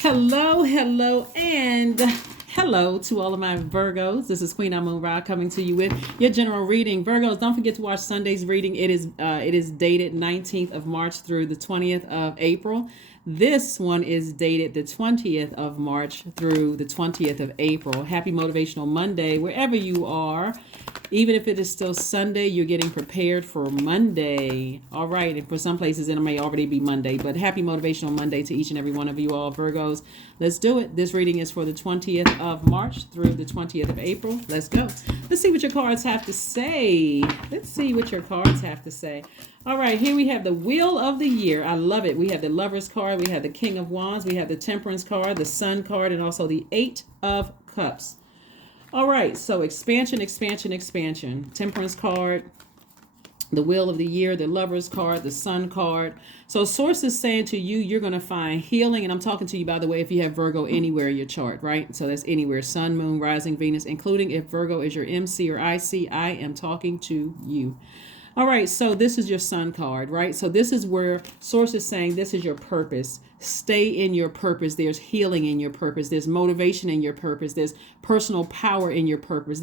Hello, hello, and hello to all of my Virgos. This is Queen Amun Ra coming to you with your general reading. Virgos, don't forget to watch Sunday's reading. It is dated 19th of March through the 20th of April. This one is dated the 20th of March through the 20th of April. Happy Motivational Monday, wherever you are. Even if it is still Sunday, you're getting prepared for Monday. All right. And for some places, it may already be Monday. But happy Motivational Monday to each and every one of you all, Virgos. Let's do it. This reading is for the 20th of March through the 20th of April. Let's go. Let's see what your cards have to say. Let's see what your cards have to say. All right. Here we have the Wheel of the Year. I love it. We have the Lover's card. We have the King of Wands. We have the Temperance card, the Sun card, and also the Eight of Cups. All right, so expansion. Temperance card, the Wheel of the Year, the Lover's card, the Sun card. So source is saying to you, you're going to find healing. And I'm talking to you, by the way, if you have Virgo anywhere in your chart, right? So that's anywhere, Sun, Moon, Rising, Venus, including if Virgo is your MC or IC, I am talking to you. All right, so this is your Sun card, right? So this is where source is saying this is your purpose. Stay in your purpose. There's healing in your purpose. There's motivation in your purpose. There's personal power in your purpose.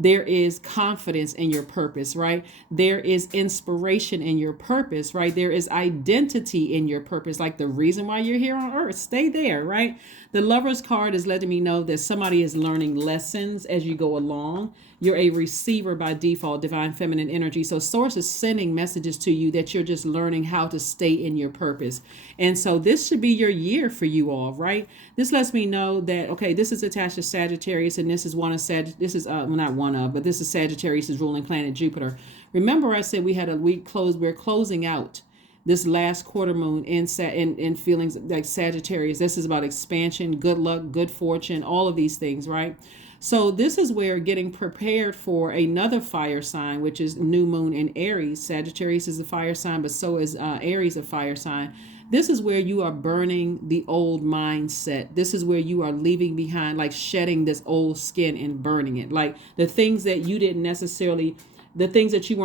There is confidence in your purpose, right? There is inspiration in your purpose, right? There is identity in your purpose, like the reason why you're here on earth. Stay there, right? The Lover's card is letting me know that somebody is learning lessons as you go along. You're a receiver by default, divine feminine energy. So source is sending messages to you that you're just learning how to stay in your purpose. And so this should be your year for you all, right? This lets me know that, okay, this is attached to Sagittarius, and this is one of this is well, not one of, but this is Sagittarius' ruling planet Jupiter. Remember I said we're closing out this last quarter moon in feelings like Sagittarius. This is about expansion, good luck, good fortune, all of these things, right? So this is where getting prepared for another fire sign, which is new moon in Aries. Sagittarius is a fire sign, but so is Aries a fire sign. This is where you are burning the old mindset. This is where you are leaving behind, like shedding this old skin and burning it. Like the things that you weren't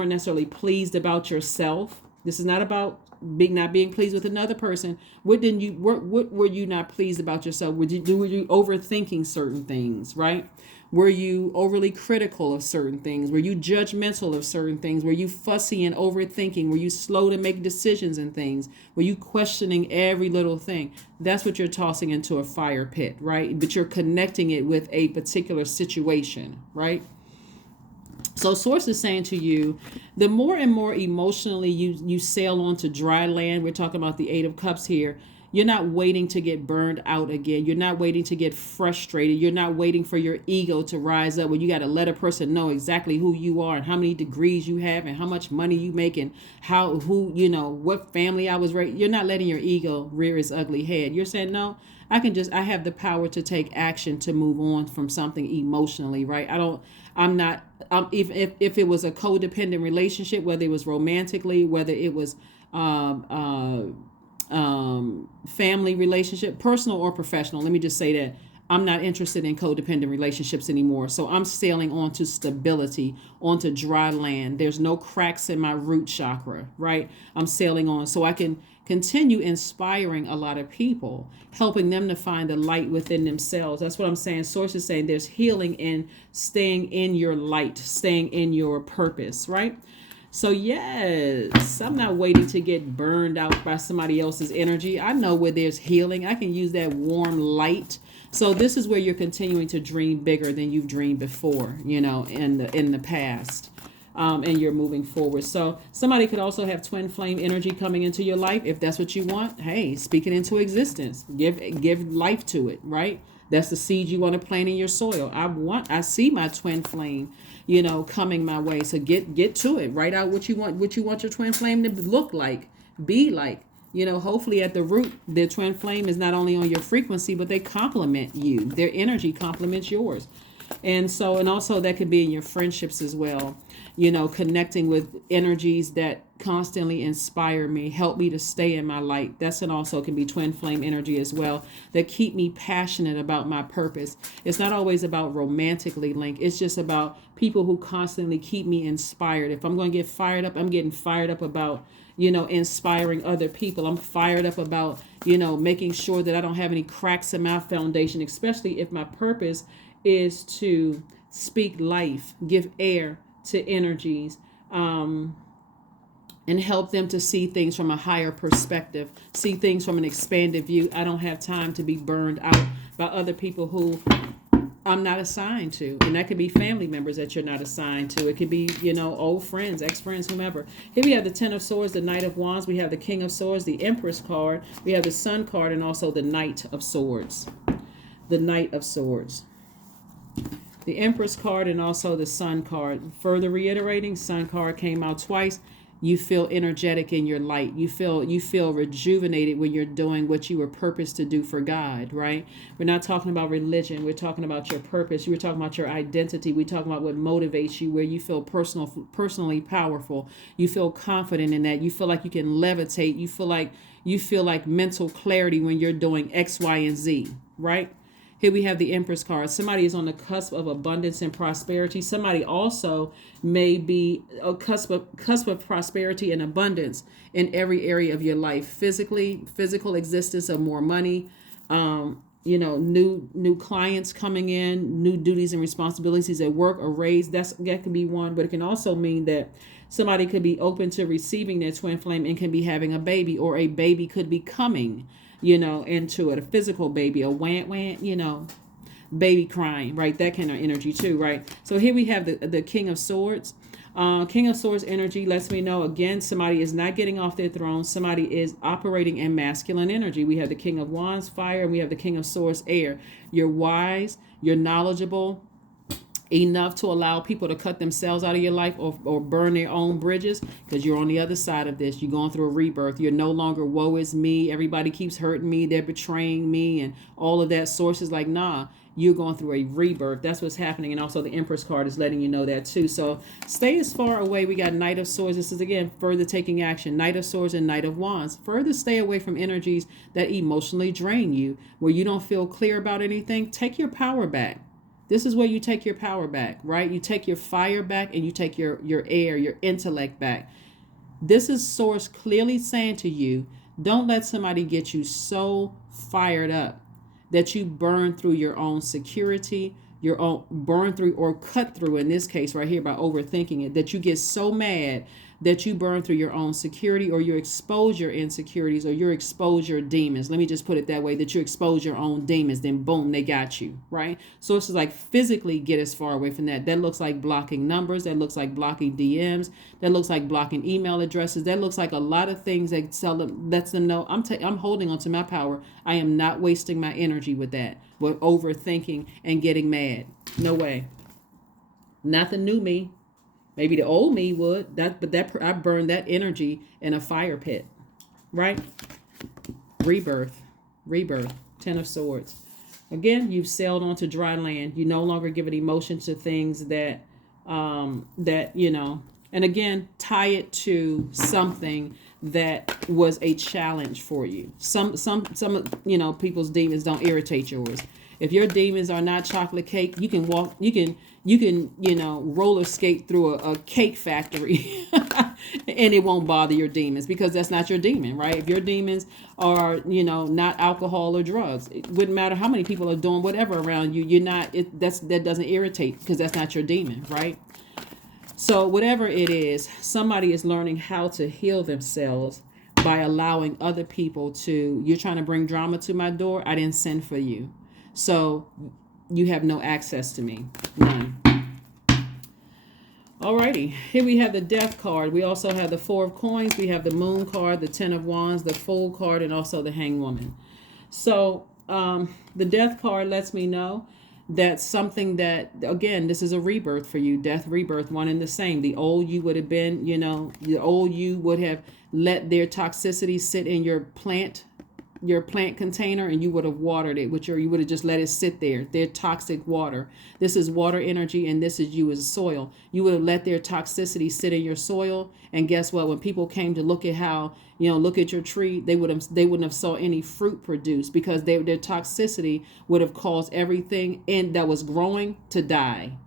necessarily pleased about yourself. This is not about not being pleased with another person. What were you not pleased about yourself? Were you overthinking certain things, right? Were you overly critical of certain things? Were you judgmental of certain things? Were you fussy and overthinking? Were you slow to make decisions and things? Were you questioning every little thing? That's what you're tossing into a fire pit, right? But you're connecting it with a particular situation, right? So source is saying to you, the more and more emotionally you sail onto dry land, we're talking about the Eight of Cups here, you're not waiting to get burned out again. You're not waiting to get frustrated. You're not waiting for your ego to rise up where you got to let a person know exactly who you are and how many degrees you have and how much money you make and what family I was raised. You're not letting your ego rear its ugly head. You're saying, no, I have the power to take action to move on from something emotionally, right? If it was a codependent relationship, whether it was romantically, whether it was family relationship, personal or professional. Let me just say that I'm not interested in codependent relationships anymore. So I'm sailing onto stability, onto dry land. There's no cracks in my root chakra, right? I'm sailing on so I can continue inspiring a lot of people, helping them to find the light within themselves. That's what I'm saying. Source is saying there's healing in staying in your light, staying in your purpose, right? So yes, I'm not waiting to get burned out by somebody else's energy. I know where there's healing. I can use that warm light. So this is where you're continuing to dream bigger than you've dreamed before, in the past. And you're moving forward. So somebody could also have twin flame energy coming into your life. If that's what you want, hey, speak it into existence. Give life to it, right? That's the seed you want to plant in your soil. I see my twin flame, coming my way. So get to it. Write out what you want your twin flame to look like, be like. Hopefully at the root, their twin flame is not only on your frequency, but they complement you. Their energy complements yours. And also that could be in your friendships as well, connecting with energies that constantly inspire me, help me to stay in my light. Also can be twin flame energy as well, that keep me passionate about my purpose. It's not always about romantically linked. It's just about people who constantly keep me inspired. If I'm going to get fired up, I'm getting fired up about inspiring other people. I'm fired up about, making sure that I don't have any cracks in my foundation, especially if my purpose is to speak life, give air to energies, and help them to see things from a higher perspective, see things from an expanded view. I don't have time to be burned out by other people who I'm not assigned to. And that could be family members that you're not assigned to. It could be, old friends, ex-friends, whomever. Here we have the Ten of Swords, the Knight of Wands. We have the King of Swords, the Empress card. We have the Sun card, and also the Knight of Swords. The Knight of Swords. The Empress card and also the Sun card. Further reiterating, Sun card came out twice. You feel energetic in your light. You feel rejuvenated when you're doing what you were purposed to do for God, right? We're not talking about religion. We're talking about your purpose. We're talking about your identity. We're talking about what motivates you, where you feel personally powerful. You feel confident in that. You feel like you can levitate. You feel like mental clarity when you're doing X, Y, and Z, right? Here we have the Empress card. Somebody is on the cusp of abundance and prosperity. Somebody also may be a cusp of prosperity and abundance in every area of your life. Physical existence of more money, new clients coming in, new duties and responsibilities at work, a raise. That could be one, but it can also mean that somebody could be open to receiving their twin flame and can be having a baby, or a baby could be coming into it, a physical baby, a baby crying, right? That kind of energy too, right? So here we have the King of Swords. King of Swords energy lets me know, again, somebody is not getting off their throne. Somebody is operating in masculine energy. We have the King of Wands, fire, and we have the King of Swords, air. You're wise, you're knowledgeable enough to allow people to cut themselves out of your life or burn their own bridges, because you're on the other side of this. You're going through a rebirth. You're no longer woe is me. Everybody keeps hurting me. They're betraying me and all of that. Sources like, nah, you're going through a rebirth. That's what's happening. And also the Empress card is letting you know that too. So stay as far away. We got Knight of Swords. This is, again, further taking action. Knight of Swords and Knight of Wands. Further stay away from energies that emotionally drain you, where you don't feel clear about anything. Take your power back. This is where you take your power back, right? You take your fire back, and you take your air, your intellect back. This is Source clearly saying to you, don't let somebody get you so fired up that you burn through your own security, your own burn through or cut through, in this case right here, by overthinking it, that you get so mad that you burn through your own security, or you expose your insecurities, or you expose your demons. Let me just put it that way, that you expose your own demons, then boom, they got you, right? So it's like physically get as far away from that. That looks like blocking numbers. That looks like blocking DMs. That looks like blocking email addresses. That looks like a lot of things that lets them know, I'm holding on to my power. I am not wasting my energy with that, with overthinking and getting mad. No way. Not the new me. Maybe the old me would. I burned that energy in a fire pit, right? Rebirth. Ten of Swords. Again, you've sailed onto dry land. You no longer give an emotion to things that and again, tie it to something that was a challenge for you. Some people's demons don't irritate yours. If your demons are not chocolate cake, you can roller skate through a cake factory and it won't bother your demons, because that's not your demon, right? If your demons are, not alcohol or drugs, it wouldn't matter how many people are doing whatever around you. That doesn't irritate, because that's not your demon, right? So whatever it is, somebody is learning how to heal themselves by allowing other people you're trying to bring drama to my door. I didn't send for you. So you have no access to me. None. Alrighty. Here we have the Death card. We also have the Four of Coins. We have the Moon card, the Ten of Wands, the Fool card, and also the Hanged Woman. So the Death card lets me know that something that, again, this is a rebirth for you. Death, rebirth, one and the same. The old you would have been, the old you would have let their toxicity sit in your plant container, and you would have watered it you would have just let it sit there. Their toxic water. This is water energy, and this is you as soil. You would have let their toxicity sit in your soil, and guess what? When people came to look at how, look at your tree, they wouldn't have saw any fruit produced, because their toxicity would have caused everything that was growing to die.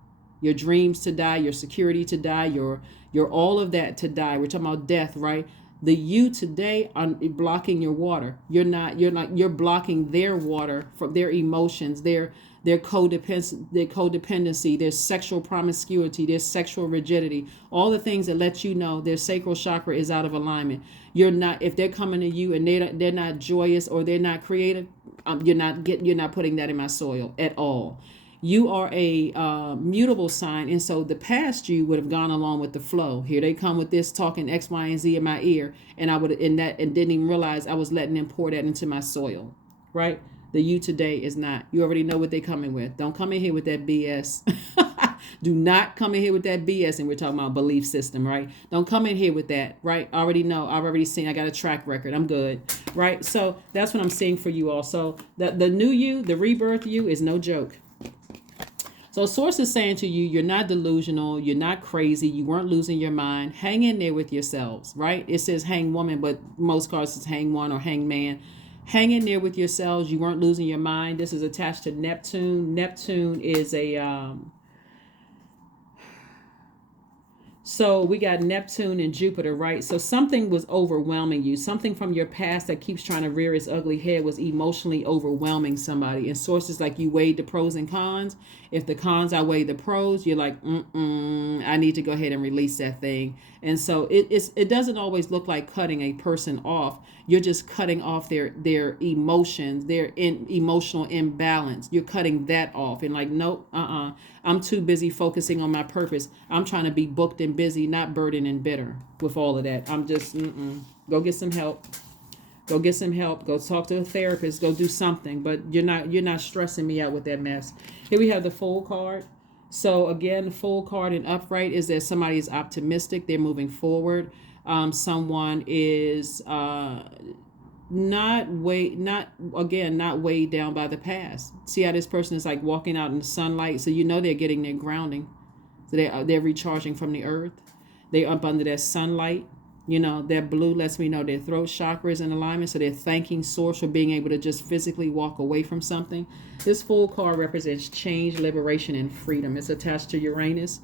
Your dreams to die, your security to die, your all of that to die. We're talking about death, right? The you today are blocking your water. You're blocking their water from their emotions, their codependency, their sexual promiscuity, their sexual rigidity, all the things that let you know their sacral chakra is out of alignment. You're not, if they're coming to you and they're not joyous or they're not creative, you're not putting that in my soil at all. You are a mutable sign, and so the past you would have gone along with the flow. Here they come with this talking X, Y, and Z in my ear, and I would in that and didn't even realize I was letting them pour that into my soil, right? The you today is not. You already know what they're coming with. Don't come in here with that BS. Do not come in here with that BS. And we're talking about belief system, right? Don't come in here with that, right? I already know. I've already seen. I got a track record. I'm good, right? So that's what I'm seeing for you all. So the new you, the rebirth you, is no joke. So source is saying to you, you're not delusional, you're not crazy, you weren't losing your mind. Hang in there with yourselves, right? It says hang woman, but most cards says hang one or hang man. Hang in there with yourselves. You weren't losing your mind. This is attached to Neptune. Neptune is a so we got Neptune and Jupiter, right? So something was overwhelming you. Something from your past that keeps trying to rear its ugly head was emotionally overwhelming somebody. And sources like you weighed the pros and cons. If the cons outweigh the pros, you're like, I need to go ahead and release that thing. And so it doesn't always look like cutting a person off. You're just cutting off their emotions, their emotional imbalance. You're cutting that off and like, nope, I'm too busy focusing on my purpose. I'm trying to be booked and busy, not burdened and bitter with all of that. I'm just, go get some help. Go get some help. Go talk to a therapist. Go do something. But you're not stressing me out with that mess. Here we have the Fool card. So again, the Fool card in upright is that somebody is optimistic. They're moving forward. Someone is not weighed down by the past. See how this person is like walking out in the sunlight, so you know they're getting their grounding. So they're recharging from the earth. They're up under that sunlight. You know, that blue lets me know their throat chakra is in alignment, so they're thanking source for being able to just physically walk away from something. This Fool card represents change, liberation, and freedom. It's attached to Uranus,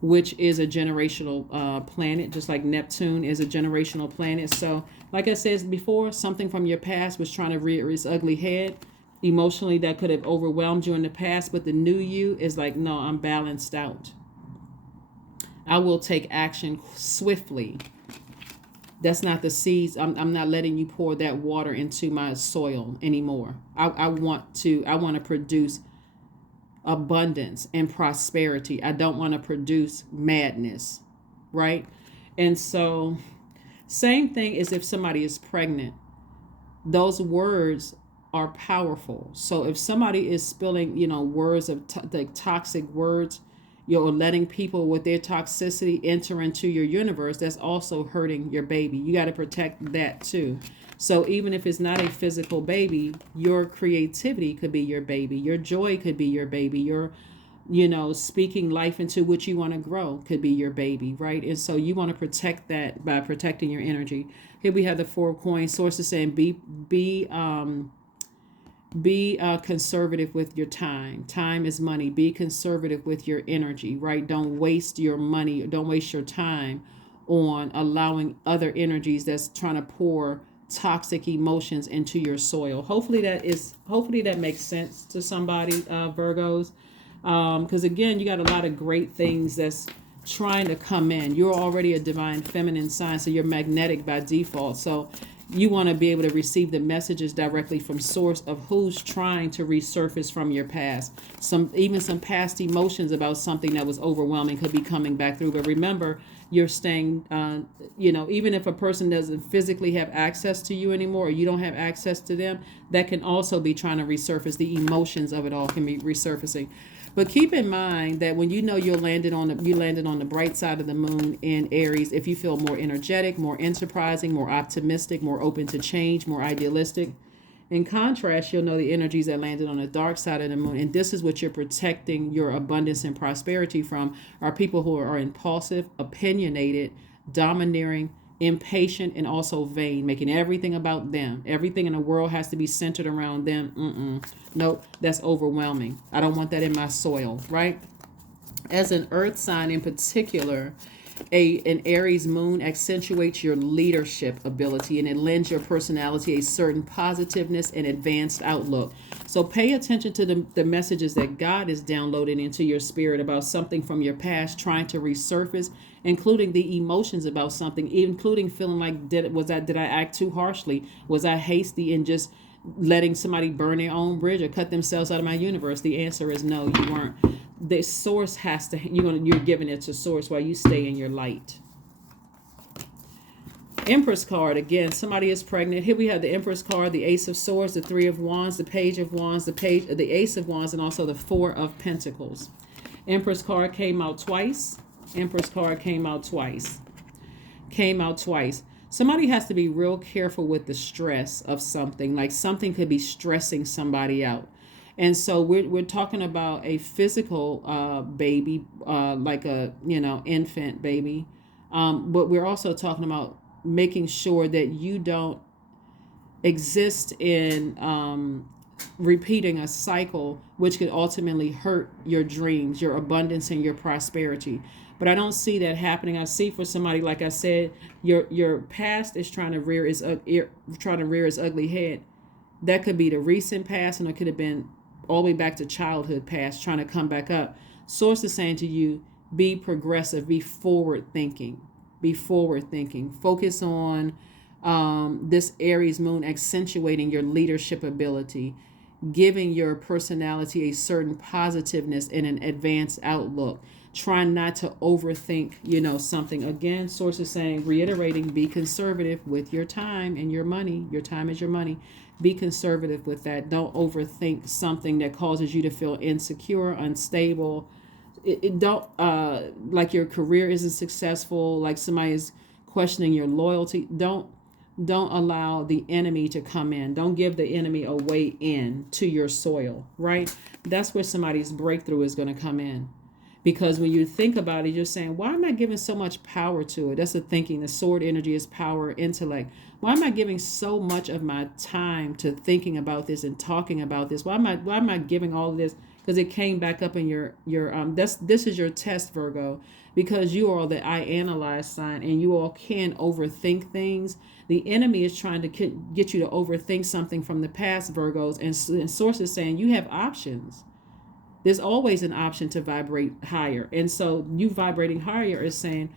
which is a generational planet, just like Neptune is a generational planet. So like I said before, something from your past was trying to rear its ugly head. Emotionally, that could have overwhelmed you in the past, but the new you is like, no, I'm balanced out. I will take action swiftly. That's not the seeds. I'm not letting you pour that water into my soil anymore. I want to produce abundance and prosperity. I don't want to produce madness, right? And so same thing as if somebody is pregnant. Those words are powerful. So if somebody is spilling, words of like toxic words, you're letting people with their toxicity enter into your universe, that's also hurting your baby. You got to protect that too. So even if it's not a physical baby, your creativity could be your baby. Your joy could be your baby. Your, speaking life into which you want to grow could be your baby, right? And so you want to protect that by protecting your energy. Here we have the 4 of coins. Sources saying be conservative with your time. Time is money. Be conservative with your energy, right? Don't waste your money. Don't waste your time on allowing other energies that's trying to pour toxic emotions into your soil. Hopefully that makes sense to somebody, Virgos. Because again, you got a lot of great things that's trying to come in. You're already a divine feminine sign, so you're magnetic by default. So you want to be able to receive the messages directly from source of who's trying to resurface from your past. Even some past emotions about something that was overwhelming could be coming back through. But remember, you're staying, even if a person doesn't physically have access to you anymore, or you don't have access to them, that can also be trying to resurface. The emotions of it all can be resurfacing. But keep in mind that when you landed on the bright side of the moon in Aries, if you feel more energetic, more enterprising, more optimistic, more open to change, more idealistic. In contrast, you'll know the energies that landed on the dark side of the moon, and this is what you're protecting your abundance and prosperity from, are people who are impulsive, opinionated, domineering, impatient, and also vain, making everything about them. Everything in the world has to be centered around them. Nope, that's overwhelming. I don't want that in my soil, right? As an earth sign in particular, An Aries moon accentuates your leadership ability, and it lends your personality a certain positiveness and advanced outlook. So pay attention to the messages that God is downloading into your spirit about something from your past trying to resurface, including the emotions about something, including feeling like did I act too harshly? Was I hasty in just letting somebody burn their own bridge or cut themselves out of my universe? The answer is no, you weren't. The source has to, you're giving it to source while you stay in your light. Empress card, again, somebody is pregnant. Here we have the Empress card, the Ace of Swords, the Three of Wands, the Page of Wands, the Ace of Wands, and also the Four of Pentacles. Empress card came out twice. Empress card came out twice. Came out twice. Somebody has to be real careful with the stress of something. Like something could be stressing somebody out. And so we're talking about a physical baby, like a infant baby, but we're also talking about making sure that you don't exist in repeating a cycle, which could ultimately hurt your dreams, your abundance, and your prosperity. But I don't see that happening. I see for somebody, like I said, your past is trying to rear its ugly head. That could be the recent past, and it could have been all the way back to childhood past, trying to come back up. Source is saying to you, be progressive, be forward thinking, Focus on this Aries moon accentuating your leadership ability, giving your personality a certain positiveness and an advanced outlook. Try not to overthink, something. Again, source is saying, reiterating, be conservative with your time and your money. Your time is your money. Be conservative with that. Don't overthink something that causes you to feel insecure, unstable. It don't like your career isn't successful, like somebody is questioning your loyalty. Don't allow the enemy to come in. Don't give the enemy a way in to your soil, right? That's where somebody's breakthrough is going to come in. Because when you think about it, you're saying, why am I giving so much power to it? That's the thinking. The sword energy is power, intellect. Why am I giving so much of my time to thinking about this and talking about this? Why am I giving all of this? Because it came back up in your this is your test, Virgo, because you are the I analyze sign, and you all can overthink things. The enemy is trying to get you to overthink something from the past, Virgos, and source is saying you have options. There's always an option to vibrate higher. And so you vibrating higher is saying,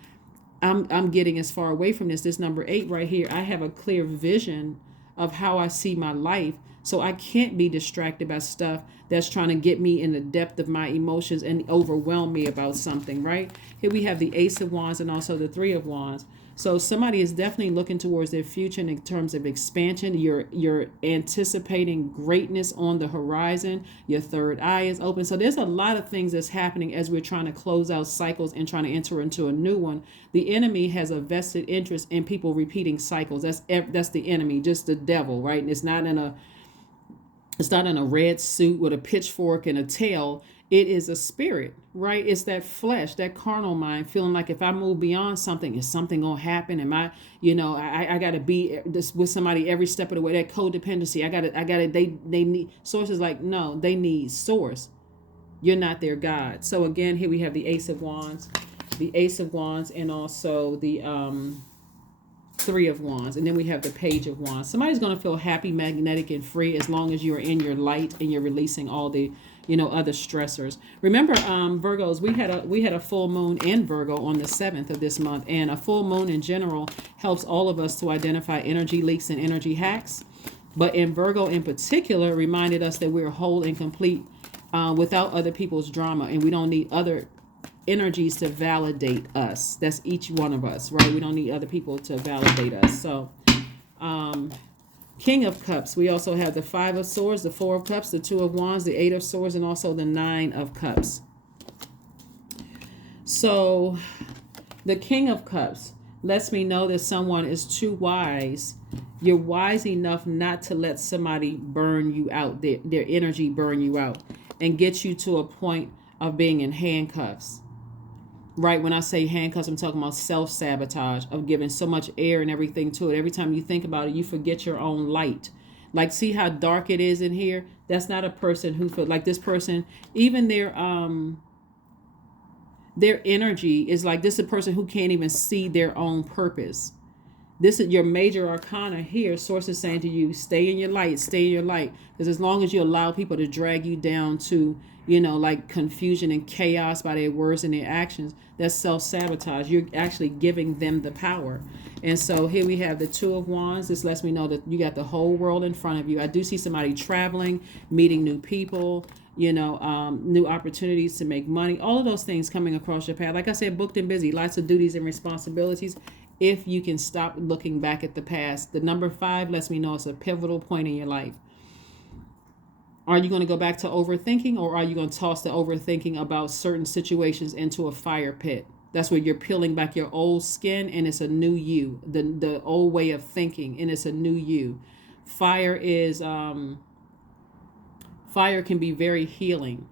I'm getting as far away from this. This number 8 right here, I have a clear vision of how I see my life. So I can't be distracted by stuff that's trying to get me in the depth of my emotions and overwhelm me about something, right? Here we have the Ace of Wands and also the Three of Wands. So somebody is definitely looking towards their future in terms of expansion. You're anticipating greatness on the horizon. Your third eye is open. So there's a lot of things that's happening as we're trying to close out cycles and trying to enter into a new one. The enemy has a vested interest in people repeating cycles. That's the enemy, just the devil, right? And it's not in a red suit with a pitchfork and a tail. It is a spirit, right? It's that flesh, that carnal mind feeling like if I move beyond something, is something going to happen? Am I, I got to be this with somebody every step of the way. That codependency, they need sources. Like, no, they need source. You're not their God. So again, here we have the Ace of Wands, and also the Three of Wands, and then we have the Page of Wands. Somebody's going to feel happy, magnetic, and free as long as you're in your light and you're releasing all the other stressors. Remember, Virgos, we had a full moon in Virgo on the 7th of this month, and a full moon in general helps all of us to identify energy leaks and energy hacks. But in Virgo in particular, reminded us that we're whole and complete without other people's drama, and we don't need other energies to validate us. That's each one of us, right? We don't need other people to validate us. So King of Cups, we also have the Five of Swords, the Four of Cups, the Two of Wands, the Eight of Swords, and also the Nine of Cups. So the King of Cups lets me know that someone is too wise. You're wise enough not to let somebody burn you out, their energy burn you out, and get you to a point of being in handcuffs. Right, when I say handcuffs, I'm talking about self-sabotage, of giving so much air and everything to it. Every time you think about it, you forget your own light. Like, see how dark it is in here? That's not a person who feels like this person, even their energy is like, this is a person who can't even see their own purpose. This is your major arcana here. Source is saying to you, stay in your light, stay in your light. Because as long as you allow people to drag you down to, like confusion and chaos by their words and their actions, that's self-sabotage. You're actually giving them the power. And so here we have the Two of Wands. This lets me know that you got the whole world in front of you. I do see somebody traveling, meeting new people, new opportunities to make money. All of those things coming across your path. Like I said, booked and busy, lots of duties and responsibilities. If you can stop looking back at the past. The number 5 lets me know it's a pivotal point in your life. Are you going to go back to overthinking, or are you going to toss the overthinking about certain situations into a fire pit? That's where you're peeling back your old skin and it's a new you. The old way of thinking and it's a new you. Fire can be very healing.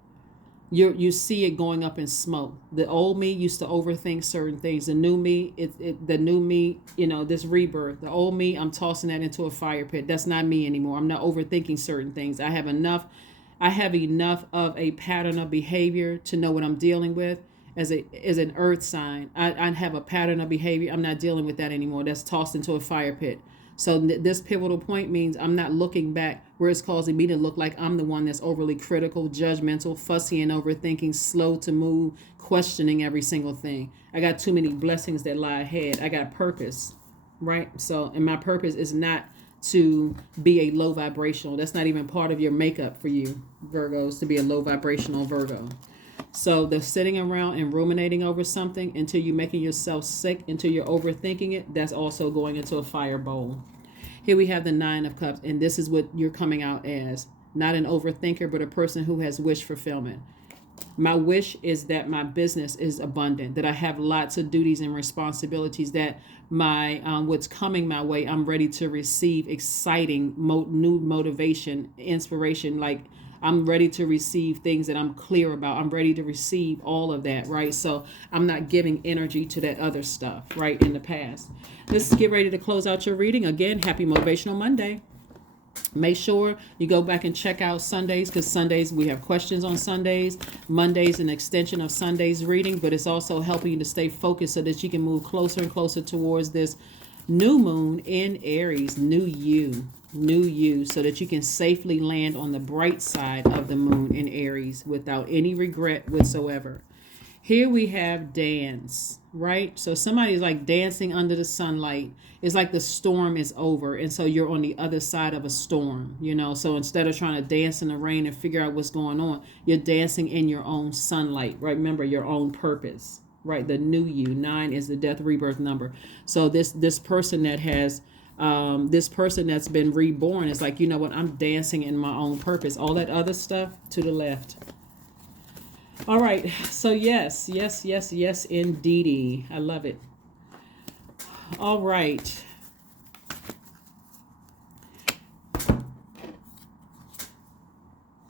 You see it going up in smoke. The old me used to overthink certain things. The new me, this rebirth. The old me, I'm tossing that into a fire pit. That's not me anymore. I'm not overthinking certain things. I have enough of a pattern of behavior to know what I'm dealing with. As an earth sign, I have a pattern of behavior. I'm not dealing with that anymore. That's tossed into a fire pit. So this pivotal point means I'm not looking back where it's causing me to look like I'm the one that's overly critical, judgmental, fussy and overthinking, slow to move, questioning every single thing. I got too many blessings that lie ahead. I got purpose, right? So, and my purpose is not to be a low vibrational. That's not even part of your makeup for you, Virgos, to be a low vibrational Virgo. So the sitting around and ruminating over something until you're making yourself sick, until you're overthinking it, that's also going into a fire bowl. Here we have the 9 of Cups, and this is what you're coming out as. Not an overthinker, but a person who has wish fulfillment. My wish is that my business is abundant, that I have lots of duties and responsibilities, that my what's coming my way, I'm ready to receive exciting new motivation, inspiration, like I'm ready to receive things that I'm clear about. I'm ready to receive all of that, right? So I'm not giving energy to that other stuff, right, in the past. Let's get ready to close out your reading. Again, happy Motivational Monday. Make sure you go back and check out Sundays, because Sundays we have questions on Sundays. Mondays an extension of Sunday's reading, but it's also helping you to stay focused so that you can move closer and closer towards this new moon in Aries, new you, so that you can safely land on the bright side of the moon in Aries without any regret whatsoever. Here we have dance, right? So somebody's like dancing under the sunlight. It's like the storm is over, and so you're on the other side of a storm, So instead of trying to dance in the rain and figure out what's going on, you're dancing in your own sunlight, right? Remember your own purpose, right? The new you. 9 is the death rebirth number. So this person that has this person that's been reborn is like, you know what, I'm dancing in my own purpose. All that other stuff to the left. All right, so yes, indeedy. I love it. All right.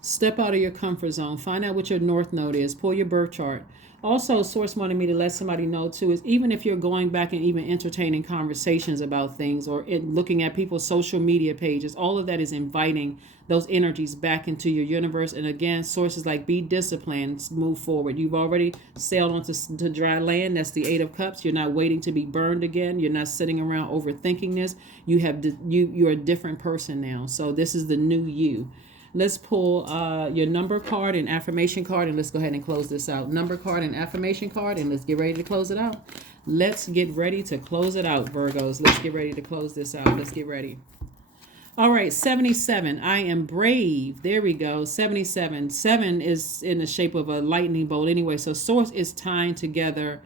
Step out of your comfort zone. Find out what your north node is. Pull your birth chart. Also, Source wanted me to let somebody know too, is even if you're going back and even entertaining conversations about things, or looking at people's social media pages, all of that is inviting those energies back into your universe. And again, Source is like, be disciplined, move forward. You've already sailed onto dry land. That's the 8 of Cups. You're not waiting to be burned again. You're not sitting around overthinking this. You're a different person now. So this is the new you. Let's pull your number card and affirmation card, and let's go ahead and close this out. Number card and affirmation card, and let's get ready to close it out. Let's get ready to close it out, Virgos. Let's get ready to close this out. Let's get ready. All right, 77. I am brave. There we go. 77. 7 is in the shape of a lightning bolt anyway. So Source is tying together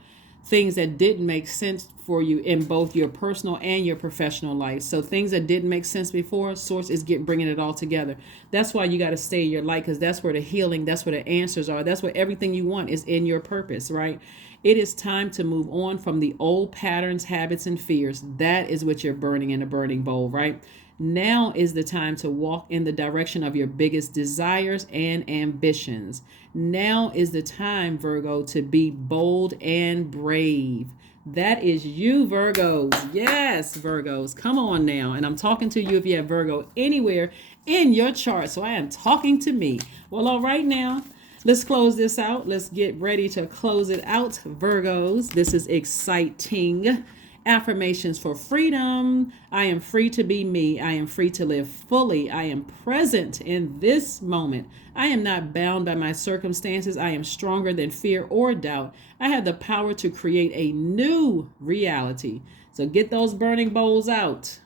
things that didn't make sense for you in both your personal and your professional life. So things that didn't make sense before, Source is bringing it all together. That's why you got to stay in your light, because that's where the healing, that's where the answers are. That's where everything you want is in your purpose, right? It is time to move on from the old patterns, habits, and fears. That is what you're burning in a burning bowl, right? Now is the time to walk in the direction of your biggest desires and ambitions. Now is the time, Virgo, to be bold and brave. That is you, Virgos. Yes, Virgos. Come on now. And I'm talking to you if you have Virgo anywhere in your chart. So I am talking to me. Well, all right now. Let's close this out. Let's get ready to close it out, Virgos. This is exciting. Affirmations for freedom. I am free to be me. I am free to live fully. I am present in this moment. I am not bound by my circumstances. I am stronger than fear or doubt. I have the power to create a new reality. So get those burning bowls out.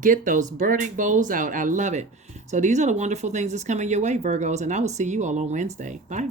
Get those burning bowls out. I love it. So these are the wonderful things that's coming your way, Virgos, and I will see you all on Wednesday. Bye.